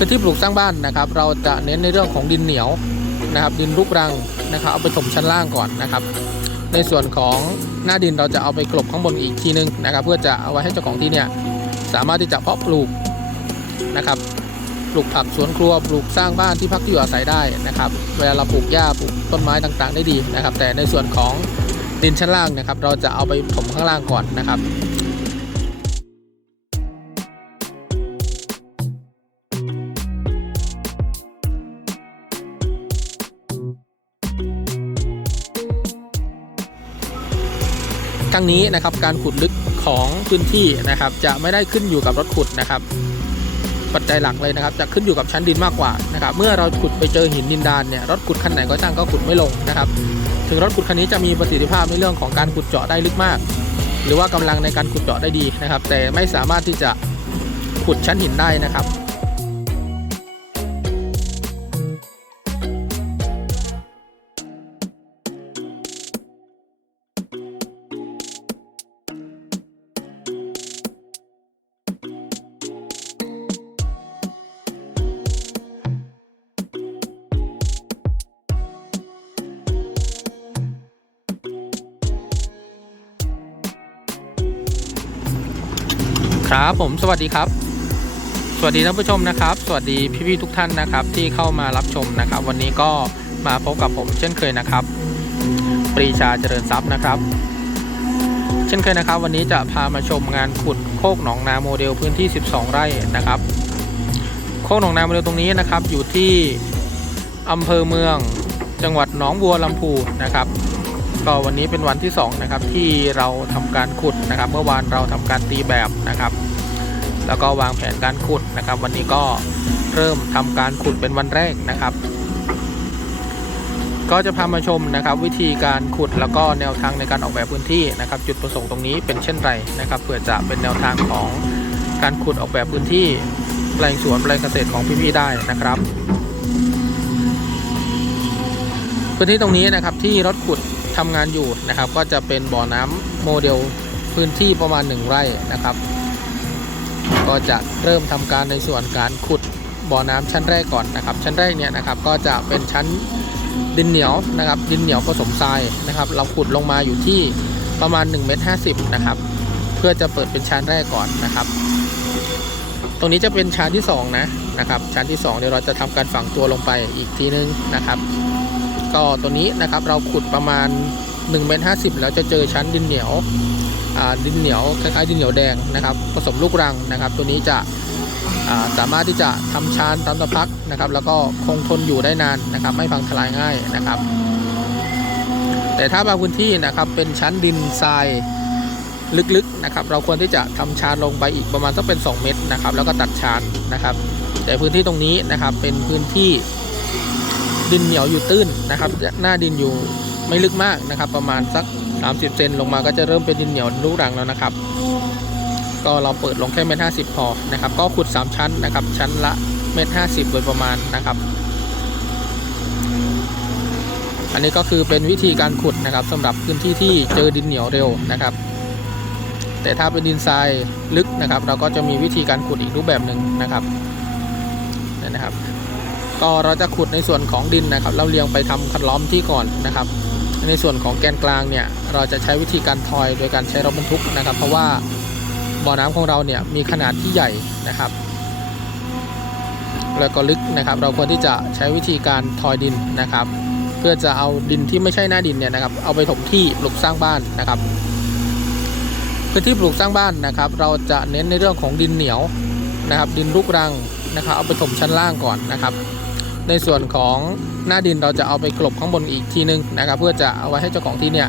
พื้นที่ปลูกสร้างบ้านนะครับ เราจะเน้นในเรื่องของดินเหนียวนะครับ ดินลูกรังนะครับ เอาไปถมชั้นล่างก่อนนะครับ ในส่วนของหน้าดินเราจะเอาไปกลบข้างบนอีกทีนึงนะครับ เพื่อจะเอาไว้ให้เจ้าของที่เนี่ยสามารถที่จะเพาะปลูกนะครับปลูกผักสวนครัวปลูกสร้างบ้านที่พักที่อยู่อาศัยได้นะครับ เวลาเราปลูกหญ้าปลูกต้นไม้ต่างๆ ได้ดีนะครับ แต่ในส่วนของดินชั้นล่างนะครับ เราจะเอาไปถมข้างล่างก่อนนะครับ ทั้งนี้นะครับการขุดลึกของพื้นที่นะครับ จะไม่ได้ขึ้นอยู่กับรถขุดนะครับ ปัจจัยหลักเลยนะครับ จะขึ้นอยู่กับชั้นดินมากกว่านะครับ เมื่อเราขุดไปเจอหินดินดานเนี่ยรถขุดคันไหนก็ช่างก็ขุดไม่ลงนะครับ ถึงรถขุดคันนี้จะมีประสิทธิภาพในเรื่องของการขุดเจาะได้ลึกมาก หรือว่ากำลังในการขุดเจาะได้ดีนะครับ แต่ไม่สามารถที่จะขุดชั้นหินได้นะครับ ครับผมสวัสดีครับ สวัสดีท่านผู้ชมนะครับ สวัสดีพี่ๆทุกท่านนะครับ ที่เข้ามารับชมนะครับ วันนี้ก็มาพบกับผมเช่นเคยนะครับ ปรีชาเจริญทรัพย์นะครับ เช่นเคยนะครับ วันนี้จะพามาชมงานขุดโคกหนองนาโมเดลพื้นที่ 12 ไร่นะครับ โคกหนองนาโมเดลตรงนี้นะครับ อยู่ที่อำเภอเมืองจังหวัดหนองบัวลำพูนะครับ ก็วันนี้เป็นวันที่2นะครับที่เราทำการขุดนะครับ เมื่อวานเราทำการตีแบบนะครับ แล้วก็วางแผนการขุดนะครับ วันนี้ก็เริ่มทำการขุดเป็นวันแรกนะครับ ก็จะพามาชมนะครับ วิธีการขุดแล้วก็แนวทางในการออกแบบพื้นที่นะครับ จุดประสงค์ตรงนี้เป็นเช่นไรนะครับเพื่อจะเป็นแนวทางของการขุดออกแบบพื้นที่แปลงสวนแปลงเกษตรของพี่ๆได้นะครับพื้นที่ตรงนี้นะครับที่รถขุด ทำงานอยู่นะครับ ก็จะเป็นบ่อน้ำโมเดลพื้นที่ประมาณ 1 ไร่นะครับ ก็จะเริ่มทำการในส่วนการขุดบ่อน้ำชั้นแรกก่อนนะครับ ชั้นแรกเนี่ยนะครับก็จะเป็นชั้นดินเหนียวนะครับ ดินเหนียวผสมทรายนะครับ เราขุดลงมาอยู่ที่ประมาณ1เมตร50นะครับ เพื่อจะเปิดเป็นชั้นแรกก่อนนะครับ ตรงนี้จะเป็นชั้นที่สองนะนะครับ ชั้นที่สองเดี๋ยวเราจะทำการฝังตัวลงไปอีกทีนึงนะครับ ก็ตัวนี้นะครับเราขุดประมาณ1เมตร50แล้วจะเจอชั้นดินเหนียวดินเหนียวคล้ายๆดินเหนียวแดงนะครับ ผสมลูกรังนะครับ ตัวนี้จะาสามารถที่จะทำชานตามตะพักนะครับ แล้วก็คงทนอยู่ได้นานนะครับ ไม่พังทลายง่ายนะครับ แต่ถ้าบางพื้นที่นะครับเป็นชั้นดินทรายลึกๆนะครับ เราควรที่จะทำชานลงไปอีกประมาณสักเป็น 2 เมตรนะครับ แล้วก็ตัดชานนะครับ แต่พื้นที่ตรงนี้นะครับเป็นพื้นที่ ดินเหนียวอยู่ตื้นนะครับ หน้าดินอยู่ไม่ลึกมากนะครับ ประมาณสัก 30เซนลงมาก็จะเริ่มเป็นดินเหนียวลูกรังแล้วนะครับ ก็เราเปิดลงแค่เมตรห้าสิบพอนะครับ ก็ขุด 3 ชั้นนะครับ ชั้นละเมตรห้าสิบโดยประมาณนะครับ อันนี้ก็คือเป็นวิธีการขุดนะครับสำหรับพื้นที่ที่เจอดินเหนียวเร็วนะครับ แต่ถ้าเป็นดินทรายลึกนะครับ เราก็จะมีวิธีการขุดอีกรูปแบบหนึ่งนะครับนี่นะครับ ก็เราจะขุดในส่วนของดินนะครับเราเรียงไปทำคัดล้อมที่ก่อนนะครับ ในส่วนของแกนกลางเนี่ยเราจะใช้วิธีการทอยโดยการใช้รถบรรทุกนะครับ เพราะว่าบ่อน้ำของเราเนี่ยมีขนาดที่ใหญ่นะครับ แล้วก็ลึกนะครับ เราควรที่จะใช้วิธีการทอยดินนะครับ เพื่อจะเอาดินที่ไม่ใช่หน้าดินเนี่ยนะครับ เอาไปถมที่ปลูกสร้างบ้านนะครับพื้นที่ปลูกสร้างบ้านนะครับ เราจะเน้นในเรื่องของดินเหนียวนะครับ ดินลูกรัง นะครับเอาไปถมชั้นล่างก่อนนะครับ ในส่วนของหน้าดินเราจะเอาไปกลบข้างบนอีกทีนึงนะครับ เพื่อจะเอาไว้ให้เจ้าของที่เนี่ย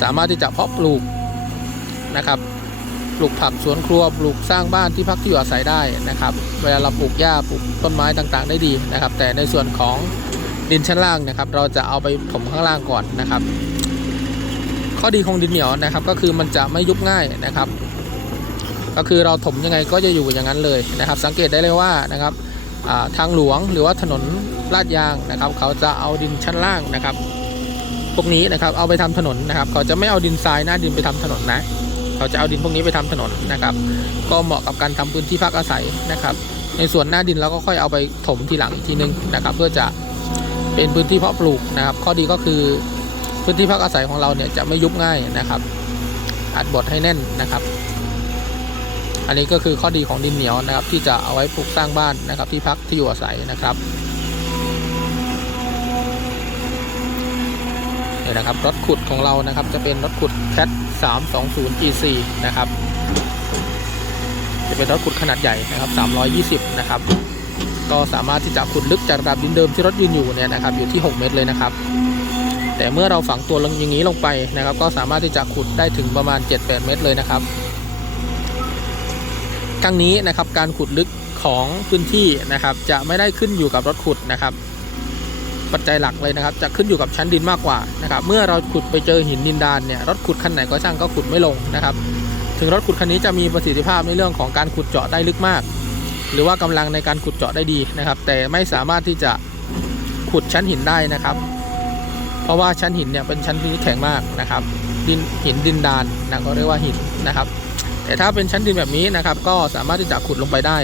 สามารถที่จะเพาะปลูกนะครับปลูกผักสวนครัวปลูกสร้างบ้านที่พักที่อยู่อาศัยได้นะครับ เวลาเราปลูกหญ้าปลูกต้นไม้ต่างๆ ได้ดีนะครับ แต่ในส่วนของดินชั้นล่างนะครับ เราจะเอาไปถมข้างล่างก่อนนะครับ ข้อดีของดินเหนียวนะครับ ก็คือมันจะไม่ยุบง่ายนะครับ ก็คือเราถมยังไงก็จะอยู่อย่างนั้นเลยนะครับ สังเกตได้เลยว่านะครับทางหลวงหรือว่าถนนลาดยางนะครับ เขาจะเอาดินชั้นล่างนะครับ พวกนี้นะครับเอาไปทำถนนนะครับ เขาจะไม่เอาดินทรายหน้าดินไปทำถนนนะ เขาจะเอาดินพวกนี้ไปทำถนนนะครับ ก็เหมาะกับการทำพื้นที่พักอาศัยนะครับในในส่วนหน้าดินเราก็ค่อยเอาไปถมทีหลังอีกทีนึงนะครับ เพื่อจะเป็นพื้นที่เพาะปลูกนะครับ ข้อดีก็คือพื้นที่พักอาศัยของเราเนี่ยจะไม่ยุบง่ายนะครับ อัดบดให้แน่นนะครับ อันนี้ก็คือข้อดีของดินเหนียวนะครับ ที่จะเอาไว้ปลูกสร้างบ้านนะครับ ที่พักที่อยู่อาศัยนะครับเนี่ยนะครับรถขุดของเรานะครับ จะเป็นรถขุด CAT 320 EC นะครับ จะเป็นรถขุดขนาดใหญ่นะครับ 320 นะครับ ก็สามารถที่จะขุดลึกจากระดับดินเดิมที่รถยืนอยู่เนี่ยนะครับ อยู่ที่ 6 เมตรเลยนะครับ แต่เมื่อเราฝังตัวลงอย่างนี้ลงไปนะครับ ก็สามารถที่จะขุดได้ถึงประมาณ 7-8 เมตรเลยนะครับ ทั้งนี้นะครับการขุดลึกของพื้นที่นะครับ จะไม่ได้ขึ้นอยู่กับรถขุดนะครับ ปัจจัยหลักเลยนะครับ จะขึ้นอยู่กับชั้นดินมากกว่านะครับ เมื่อเราขุดไปเจอหินดินดานเนี่ยรถขุดคันไหนก็ช่างก็ขุดไม่ลงนะครับ ถึงรถขุดคันนี้จะมีประสิทธิภาพในเรื่องของการขุดเจาะได้ลึกมาก หรือว่ากำลังในการขุดเจาะได้ดีนะครับ แต่ไม่สามารถที่จะขุดชั้นหินได้นะครับ เพราะว่าชั้นหินเนี่ยเป็นชั้นที่แข็งมากนะครับ ดินหินดินดานนะก็เรียกว่าหินนะครับ แต่ถ้าเป็นชั้นดินแบบนี้นะครับ ก็สามารถที่จะขุดลงไปได้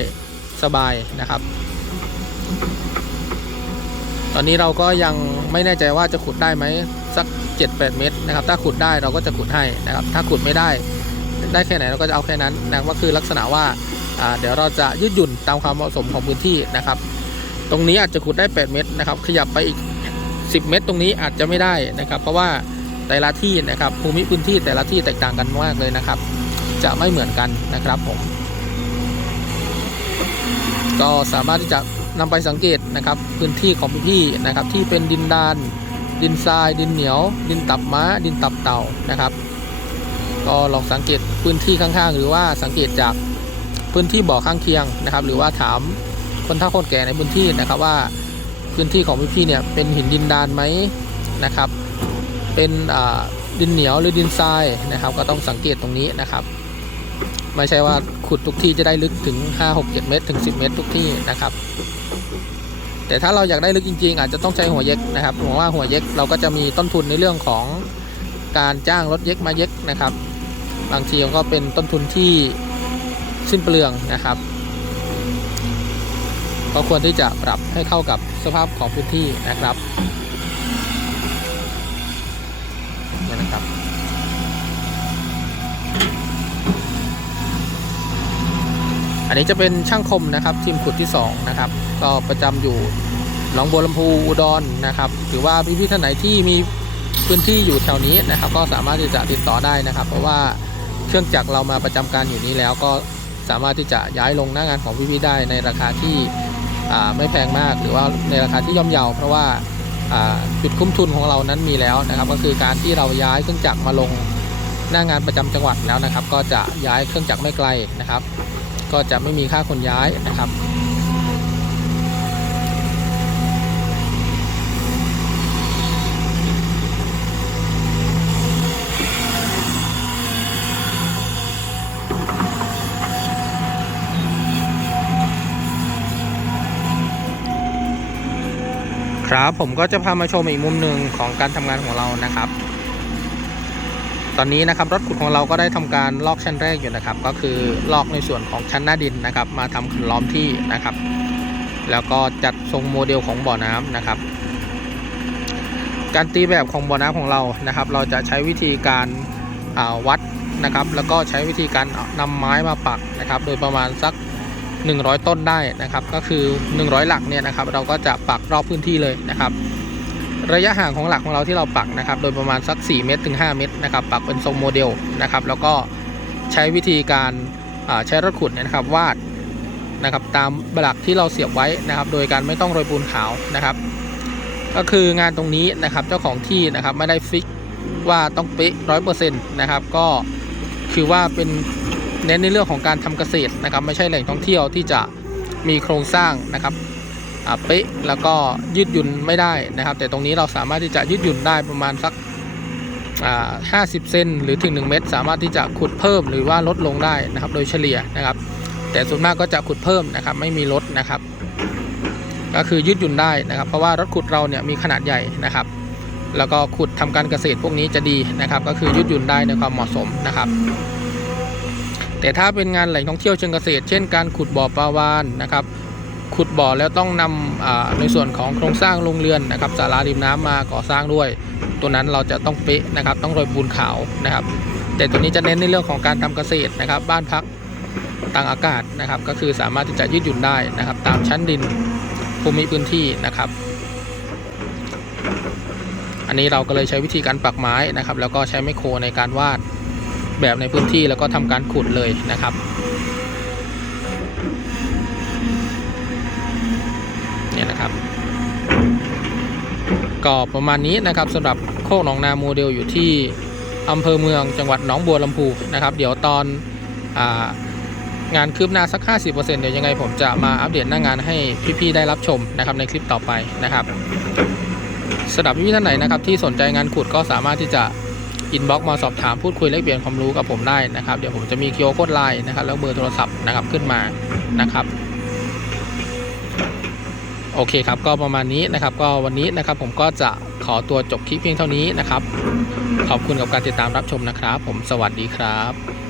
สบายนะครับ ตอนนี้เราก็ยังไม่แน่ใจว่าจะขุดได้ไหมสัก 7-8 เมตรนะครับ ถ้าขุดได้เราก็จะขุดให้นะครับ ถ้าขุดไม่ได้ได้แค่ไหนเราก็จะเอาแค่นั้นนะก็คือลักษณะว่าอ่าเดี๋ยวเราจะยืดหยุ่นตามความเหมาะสมของพื้นที่นะครับ ตรงนี้อาจจะขุดได้ 8 เมตรนะครับ ขยับไปอีก 10 เมตร ตรงนี้อาจจะไม่ได้นะครับ เพราะว่าแต่ละที่นะครับภูมิพื้นที่แต่ละที่แตกต่างกันมากเลยนะครับ จะไม่เหมือนกันนะครับผม ก็สามารถที่จะนำไปสังเกตนะครับพื้นที่ของพี่ๆนะครับ ที่เป็นดินดาน ดินทราย ดินเหนียว ดินตับม้า ดินตับเต่านะครับ ก็ลองสังเกตพื้นที่ข้างๆ หรือว่าสังเกตจากพื้นที่บ่อข้างเคียงนะครับ หรือว่าถามคนเฒ่าคนแก่ในพื้นที่นะครับว่าพื้นที่ของพี่ๆเนี่ยเป็นหินดินดานไหมนะครับ เป็นดินเหนียวหรือดินทรายนะครับ ก็ต้องสังเกตตรงนี้นะครับ ไม่ใช่ว่าขุดทุกที่จะได้ลึกถึง 5 6 7 เมตรถึง 10 เมตรทุกที่นะครับ แต่ถ้าเราอยากได้ลึกจริง ๆ อาจจะต้องใช้หัวเย็กนะครับผมว่าหัวเย็กเราก็จะมีต้นทุนในเรื่องของการจ้างรถเย็กมาเย็กนะครับ บางทีก็เป็นต้นทุนที่สิ้นเปลืองนะครับก็ควรที่จะปรับให้เข้ากับสภาพของพื้นที่นะครับ นนี้จะเป็นช่างคมนะครับทีมขุดที่2นะครับก็ประจำอยู่หนองบัวลำพูอุดรนะครับ หรือว่าพี่ๆท่านไหนที่มีพื้นที่อยู่แถวนี้นะครับ ก็สามารถที่จะติดต่อได้นะครับ เพราะว่าเครื่องจักรเรามาประจำการอยู่นี้แล้วก็สามารถที่จะย้ายลงหน้างานของพี่ๆได้ในราคาที่ไม่แพงมาก หรือว่าในราคาที่ย่อมเยาเพราะว่าอ่าจุดคุ้มทุนของเรานั้นมีแล้วนะครับ ก็คือการที่เราย้ายเครื่องจักรมาลงหน้างานประจำจังหวัดแล้วนะครับ ก็จะย้ายเครื่องจักรไม่ไกลนะครับ ก็จะไม่มีค่าคนย้ายนะครับ ครับผมก็จะพามาชมอีกมุมหนึ่งของการทำงานของเรานะครับ ตอนนี้นะครับรถขุดของเราก็ได้ทำการลอกชั้นแรกอยู่นะครับ ก็คือลอกในส่วนของชั้นหน้าดินนะครับ มาทำขันล้อมที่นะครับ แล้วก็จัดทรงโมเดลของบ่อน้ำนะครับ การตีแบบของบ่อน้ำของเรานะครับ เราจะใช้วิธีการาวัดนะครับ แล้วก็ใช้วิธีการนำไม้มาปักนะครับ โดยประมาณสัก 100 ต้นได้นะครับ ก็คือ 100 หลักเนี่ยนะครับ เราก็จะปักรอบพื้นที่เลยนะครับ ระยะห่างของหลักของเราที่เราปักนะครับ โดยประมาณสัก 4 เมตรถึง 5 เมตรนะครับ ปักเป็นทรงโมเดลนะครับ แล้วก็ใช้วิธีการใช้รถขุดเนี่ยนะครับวาดนะครับตามหลักที่เราเสียบไว้นะครับ โดยการไม่ต้องโรยปูนขาวนะครับ ก็คืองานตรงนี้นะครับเจ้าของที่นะครับไม่ได้ฟิกว่าต้องเป๊ะร้อยเปอร์เซ็นต์นะครับ ก็คือว่าเป็นเน้นในเรื่องของการทำเกษตรนะครับ ไม่ใช่แหล่งท่องเที่ยวที่จะมีโครงสร้างนะครับ เป๊ะแล้วก็ยืดหยุ่นไม่ได้นะครับ แต่ตรงนี้เราสามารถที่จะยืดหยุ่นได้ประมาณสักอ่า50เซนหรือถึง 1 เมตร สามารถที่จะขุดเพิ่มหรือว่าลดลงได้นะครับ โดยเฉลี่ยนะครับ แต่ส่วนมากก็จะขุดเพิ่มนะครับ ไม่มีลดนะครับ ก็คือยืดหยุ่นได้นะครับ เพราะว่ารถขุดเราเนี่ยมีขนาดใหญ่นะครับ แล้วก็ขุดทำการเกษตรพวกนี้จะดีนะครับ ก็คือยืดหยุ่นได้ในความเหมาะสมนะครับแต่ถ้าเป็นงานแหล่งท่องเที่ยวเชิงเกษตร เช่นการขุดบ่อปลาวานนะครับ ขุดบ่อแล้วต้องนำในส่วนของโครงสร้างโรงเรือนนะครับศาลาริมน้ำมาก่อสร้างด้วย ตัวนั้นเราจะต้องเป๊ะนะครับ ต้องโรยปูนขาวนะครับ แต่ตัวนี้จะเน้นในเรื่องของการทำเกษตรนะครับ บ้านพักต่างอากาศนะครับ ก็คือสามารถที่จะยืดหยุ่นได้นะครับ ตามชั้นดินภูมิพื้นที่นะครับ อันนี้เราก็เลยใช้วิธีการปักไม้นะครับ แล้วก็ใช้ไมโครในการวาดแบบในพื้นที่แล้วก็ทำการขุดเลยนะครับ นะครับ ก็ประมาณนี้นะครับสำหรับโคกหนองนาโมเดลอยู่ที่อำเภอเมืองจังหวัดหนองบัวลำพูนะครับ เดี๋ยวตอนองานคืบหน้าสัก 50%เดี๋ยวยังไงผมจะมาอัปเดตหน้างานให้พี่ ๆ ได้รับชมนะครับในคลิปต่อไปนะครับสำหรับพี่ๆท่านไหนนะครับที่สนใจงานขุดก็สามารถที่จะอินบ็อกมาสอบถามพูดคุยแลกเปลี่ยนความรู้กับผมได้นะครับ เดี๋ยวผมจะมีคิวโค้ดไลน์นะครับแล้วเบอร์โทรศัพท์นะครับขึ้นมานะครับ โอเคครับก็ประมาณนี้นะครับ ก็วันนี้นะครับผมก็จะขอตัวจบคลิปเพียงเท่านี้นะครับ ขอบคุณกับการติดตามรับชมนะครับ ผมสวัสดีครับ